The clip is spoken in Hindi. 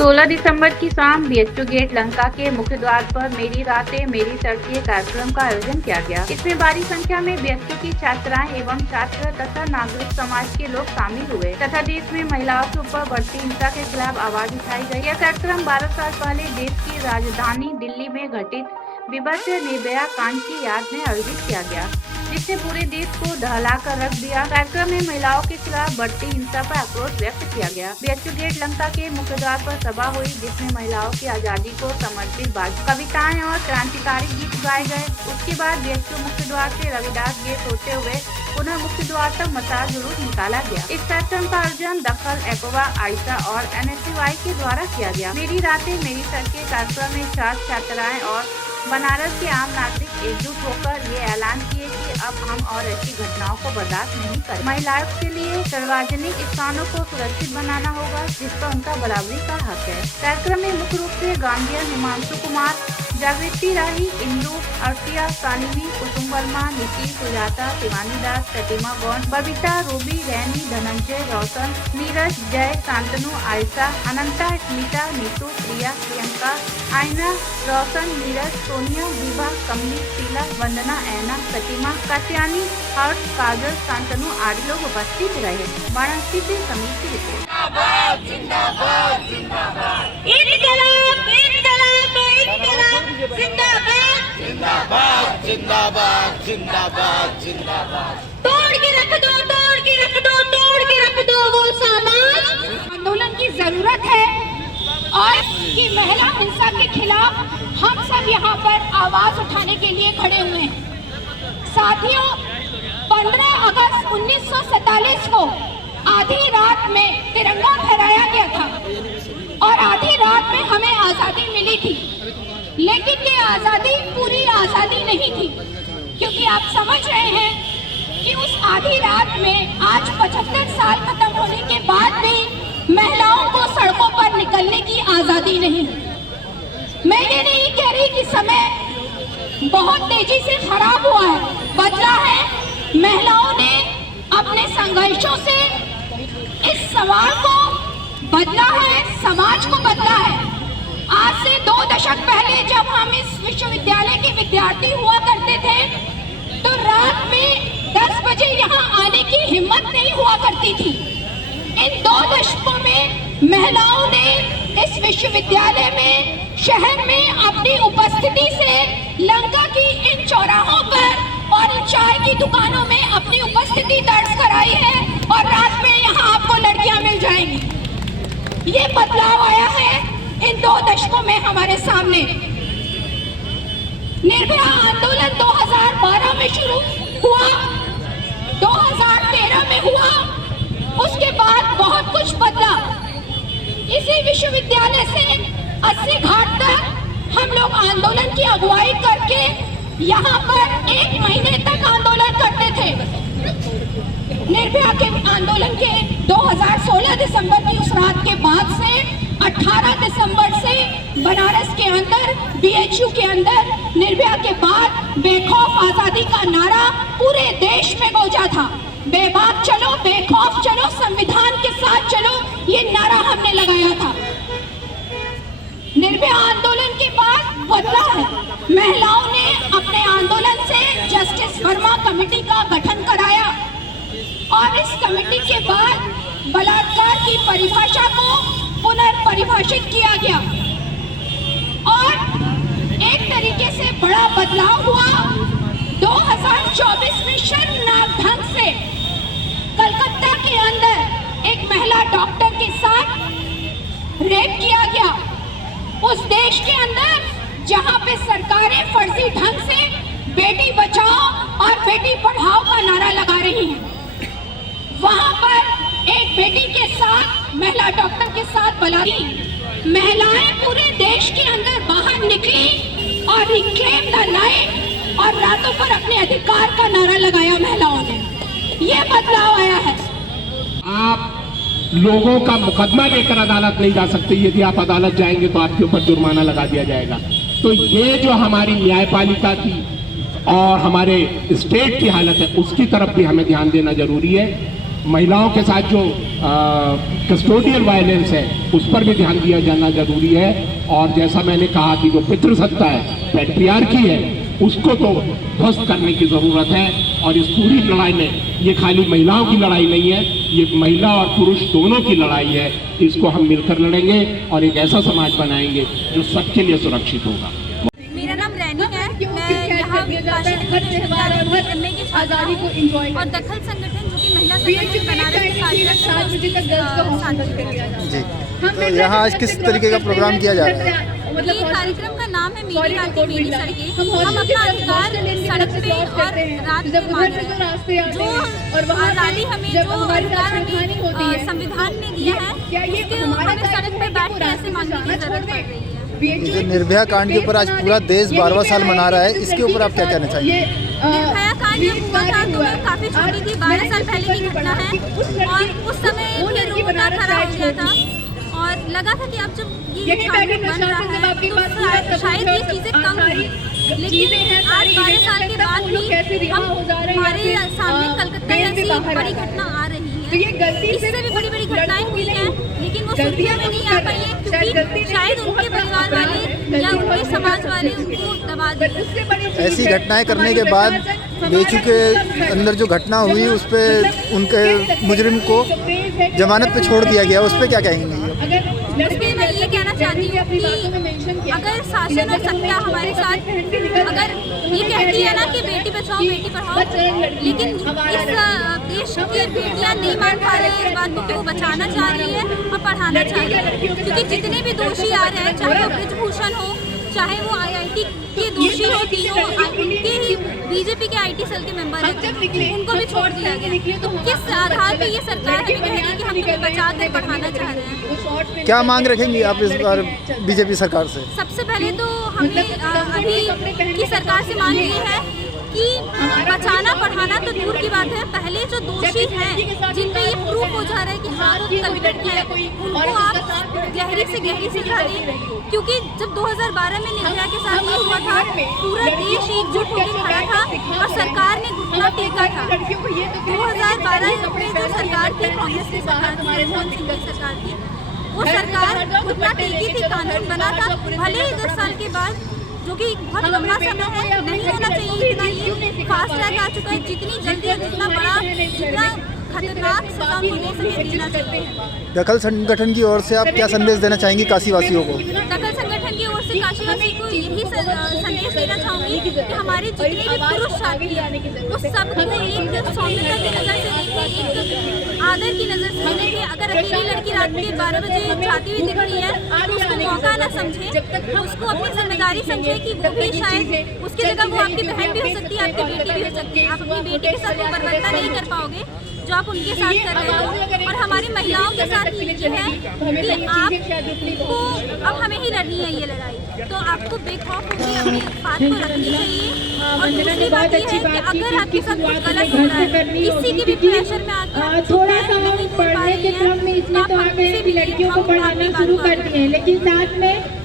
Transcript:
16 दिसंबर की शाम बीएचयू गेट लंका के मुख्य द्वार पर मेरी रातें मेरी सड़कें कार्यक्रम का आयोजन किया गया। इसमें भारी संख्या में बीएचयू की छात्राएं एवं छात्र तथा नागरिक समाज के लोग शामिल हुए तथा देश में महिलाओं के ऊपर बढ़ती हिंसा के खिलाफ आवाज उठाई गई। यह कार्यक्रम 12 साल पहले देश की राजधानी दिल्ली में घटित विभत्स निर्भया कांड की याद में आयोजित किया गया, जिसने पूरे देश को दहला कर रख दिया। कार्यक्रम में महिलाओं के खिलाफ बढ़ती हिंसा पर आक्रोश व्यक्त किया गया। बीएचयू गेट लंका के मुख्य द्वार पर सभा हुई, जिसमें महिलाओं की आजादी को समर्पित कविताएं और क्रांतिकारी गीत गाए गए। उसके बाद बीएचयू मुख्य द्वार से रविदास गेट होते हुए पुनः मुख्य द्वार तक मसाल जुलूस निकाला गया। इस कार्यक्रम का आयोजन दखल एकोवा आयशा और NSUI के द्वारा किया गया। मेरी रातें मेरी सड़कें कार्यक्रम में छात्र छात्राएं और बनारस के आम नागरिक एकजुट होकर ये ऐलान किए कि अब हम और ऐसी घटनाओं को बर्दाश्त नहीं करें। महिलाओं के लिए सार्वजनिक स्थानों को सुरक्षित बनाना होगा, जिस पर उनका बराबरी का हक है। कार्यक्रम में मुख्य रूप से गांधीयन हिमांशु कुमार, जागृति राही, इंदू, अर्पिया, सानिवी, कुसुम वर्मा, नीति, सुजाता, शिवानी दास, प्रतिमा गौंड, बबीता, रूबी, रैनी, धनंजय, रोशन, नीरज, जय, शांतनु, आयशा, अनंता, स्मिता, नीतू, प्रिया, प्रियंका, आयना, रोशन, नीरज, सोनिया, विभा, कमली, शीला, वंदना, ऐना, प्रतिमा, कात्यानी, हर्ष, काजल, शांतनु आदि लोग उपस्थित रहे। वाराणसी से समीर की रिपोर्ट। जिंदाबाद जिंदाबाद जिंदाबाद जिंदाबाद। तोड़ के रख दो, तोड़ के रख दो, तोड़ के रख दो वो सामान। आंदोलन की जरूरत है और कि महिला हिंसा के खिलाफ हम सब यहाँ पर आवाज उठाने के लिए खड़े हुए हैं। साथियों, 15 अगस्त 1947 को आधी रात में तिरंगा फहराया गया था और आधी रात में हमें आजादी मिली थी, लेकिन ये आजादी पूरी आजादी नहीं थी, क्योंकि आप समझ रहे हैं कि उस आधी रात में आज 75 साल खत्म होने के बाद भी महिलाओं को सड़कों पर निकलने की आजादी नहीं। मैं ये नहीं कह रही कि समय बहुत तेजी से खराब हुआ है, बदला है। महिलाओं ने अपने संघर्षों से इस समाज को बदला है, समाज को बदला है। आज से 2 दशक पहले जब हम इस विश्वविद्यालय के विद्यार्थी हुआ करते थे, तो रात में 10 बजे यहाँ आने की हिम्मत नहीं हुआ करती थी। इन 2 दशकों में महिलाओं ने इस विश्वविद्यालय में, शहर में अपनी उपस्थिति से लंका की इन चौराहों पर और इन चाय की दुकानों में अपनी उपस्थिति दर्ज कराई है और रात में यहाँ आपको लड़कियां मिल जाएंगी। ये बदलाव आया है इन 2 दशकों में हमारे सामने। निर्भया आंदोलन 2012 में शुरू हुआ, 2013 में हुआ, उसके बाद बहुत कुछ बदला। इसी विश्वविद्यालय से 80 घाट तक हम लोग आंदोलन की अगुवाई करके यहाँ पर 1 महीने तक आंदोलन करते थे। निर्भया के आंदोलन के 2016 दिसंबर की उस रात के बाद से 18 दिसंबर से बनारस के अंदर, बीएचयू के अंदर निर्भया के बाद बेखौफ आजादी का नारा पूरे देश में गूंजा था। बेबाक चलो, बेखौफ चलो, संविधान के साथ चलो, ये नारा हमने लगाया था। निर्भया आंदोलन के बाद बदला है। महिलाओं ने अपने आंदोलन से जस्टिस वर्मा कमेटी का गठन कराया और इस कमेटी के बाद बलात्कार की परिभाषा को पुनर्परिभाषित किया गया और एक तरीके से बड़ा बदलाव हुआ। 2024 में शर्मनाक ढंग से कलकत्ता के अंदर एक महिला डॉक्टर के साथ रेप किया गया। उस देश के अंदर जहां पे सरकारें फर्जी ढंग से बेटी बचाओ और बेटी पढ़ाओ का नारा लगा रही हैं, वहां पर एक बेटी के साथ, महिला डॉक्टर के साथ बलात्कार। महिलाएं पूरे देश के अंदर बाहर निकली और रिक्लेम द राइट और रातों पर अपने अधिकार का नारा लगाया महिलाओं ने। ये बदलाव आया है। आप लोगों का मुकदमा लेकर अदालत नहीं जा सकते। यदि आप अदालत जाएंगे तो आपके ऊपर जुर्माना लगा दिया जाएगा। तो ये जो हमारी न्यायपालिका की और हमारे स्टेट की हालत है, उसकी तरफ भी हमें ध्यान देना जरूरी है। महिलाओं के साथ जो कस्टोडियल वायलेंस है उस पर भी ध्यान दिया जाना जरूरी है। और जैसा मैंने कहा कि जो पितृसत्ता है, पैट्रियार्की है, उसको तो ध्वस्त करने की ज़रूरत है। और इस पूरी लड़ाई में ये खाली महिलाओं की लड़ाई नहीं है, ये महिला और पुरुष दोनों की लड़ाई है। इसको हम मिलकर लड़ेंगे और एक ऐसा समाज बनाएंगे जो सबके लिए सुरक्षित होगा। मेरा नाम रैनी है। मैं यहाँ काशी MA की छात्रा हूँ और दखल संगठन जो कि महिला संगठन बनारस के कार्यक्रम जी, तो यहाँ आज किस तरीके का प्रोग्राम किया जा रहा है? ये कार्यक्रम का नाम है मेरी रातें मेरी सड़कें। हम अपना अधिकार सड़क पे और रात में मांग रहे हैं। जो आज़ादी हमें, जो अधिकार हमें संविधान ने दिया है, उसके हमें सड़क पे बैठ के ऐसे मांगने की जरूरत पड़ रही है। ये जो निर्भया कांड के ऊपर आज पूरा देश 12वां साल मना रहा है, इसके ऊपर आप क्या कहना चाहिए? निर्भया कांड जब हुआ था तो मैं काफ़ी छोटी थी, 12 साल पहले की घटना है। और उस समय ये रोना खड़ा हो गया था और लगा था कि अब जब ये कानून बन रहा है तो शायद ये चीज़ें कम होंगी। लेकिन आज 12 साल के बाद भी हमारे सामने कलकत्ता जैसी बड़ी घटना आ रही है। इससे भी बड़ी बड़ी घटनाएं हुई हैं, लेकिन वो सुर्खियों में नहीं आ पाई है क्योंकि शायद उनके परिवार वाले या उनके समाज वाले उनको दबा दिए। ऐसी घटनाएं करने के बाद बेचू के अंदर जो घटना हुई उस पर उनके मुजरिम को जमानत पे छोड़ दिया गया, उस पर क्या कहेंगे? उसमें मैं ये कहना चाहती हूँ कि अगर शासन और सत्ता हमारे साथ अगर ये कहती है ना कि बेटी बचाओ बेटी पढ़ाओ, लेकिन इस देश की बेटियाँ नहीं मान पा रही है इस बात को कि वो बचाना चाह रही है और पढ़ाना चाह रही है। क्योंकि जितने भी दोषी आ रहे हैं, चाहे वो ब्रिजभूषण हो, चाहे वो IIT के दोषी हो, तीनों उनके ही बीजेपी के IT सेल के मेंबर हैं, उनको भी छोड़ दिया गया। तो किस आधार पे ये सरकार हमें कह रही है कि हम तुम्हें बचा कर पढ़ाना चाह रहे हैं? क्या मांग रखेंगी आप इस बार बीजेपी सरकार से? सबसे पहले तो हमने अभी की सरकार से मांग ये है कि बचाना पढ़ाना तो दूर की बात है, पहले जो दोषी हैं जिन पे ये प्रूफ हो जा रहा है कि हाँ वो कल्प्रिट है, उनको आप गहरी से गहरी सजा दें। क्योंकि जब 2012 में निर्भया के साथ ये हुआ था, पूरा देश एकजुट होकर खड़ा था और सरकार ने घुटना टेका था। 2012 में जो सरकार थी, कांग्रेस की सरकार थी, मनमोहन सिंह की सरकार थी, वो सरकार घुटना टेकी थी, कानून बना था। भले ही 10 साल के बाद, जो कि बहुत लंबा समय है, नहीं होना चाहिए इतना, ये फास्ट ट्रैक आ चुका है। जितनी जल्दी और जितना बड़ा, जितना खतरनाक सजा होने से देना चाहिए। दखल संगठन की ओर से आप क्या संदेश देना चाहेंगी काशीवासियों को? दखल संगठन की ओर से काशीवासी को यही संदेश देना चाहूँगी कि हमारे जितने भी पुरुष साथी हैं वो सबको एक सौम्यता की नज़र से देखें, एक आदर की नज़र से देखें। अगर अकेली लड़की रात के 12 बजे जाती हुई दिख रही है तो उसको मौका ना समझे, उसको अपनी जिम्मेदारी समझे कि वो भी शायद उसकी जगह वो आपकी बहन भी हो सकती है, आपकी बेटी भी हो सकती है। आप अपनी बेटी के साथ वो बर्बरता नहीं कर पाओगे जो आप उनके साथ कर रहे हो। और हमारी महिलाओं के साथ ये है कि आपको अब हमें ही लड़नी है ये लड़ाई, तो आपको बेखौफ होकर अपनी बात को रखनी चाहिए। और दूसरी बात ये है कि अगर आपके साथ कुछ गलत हो रहा है, किसी के भी प्रेशर में आकर थोड़ा सा हम पढ़ने के क्रम में इसलिए तो हमने लड़कियों को पढ़ाना शुरू कर दिए हैं, लेकिन साथ में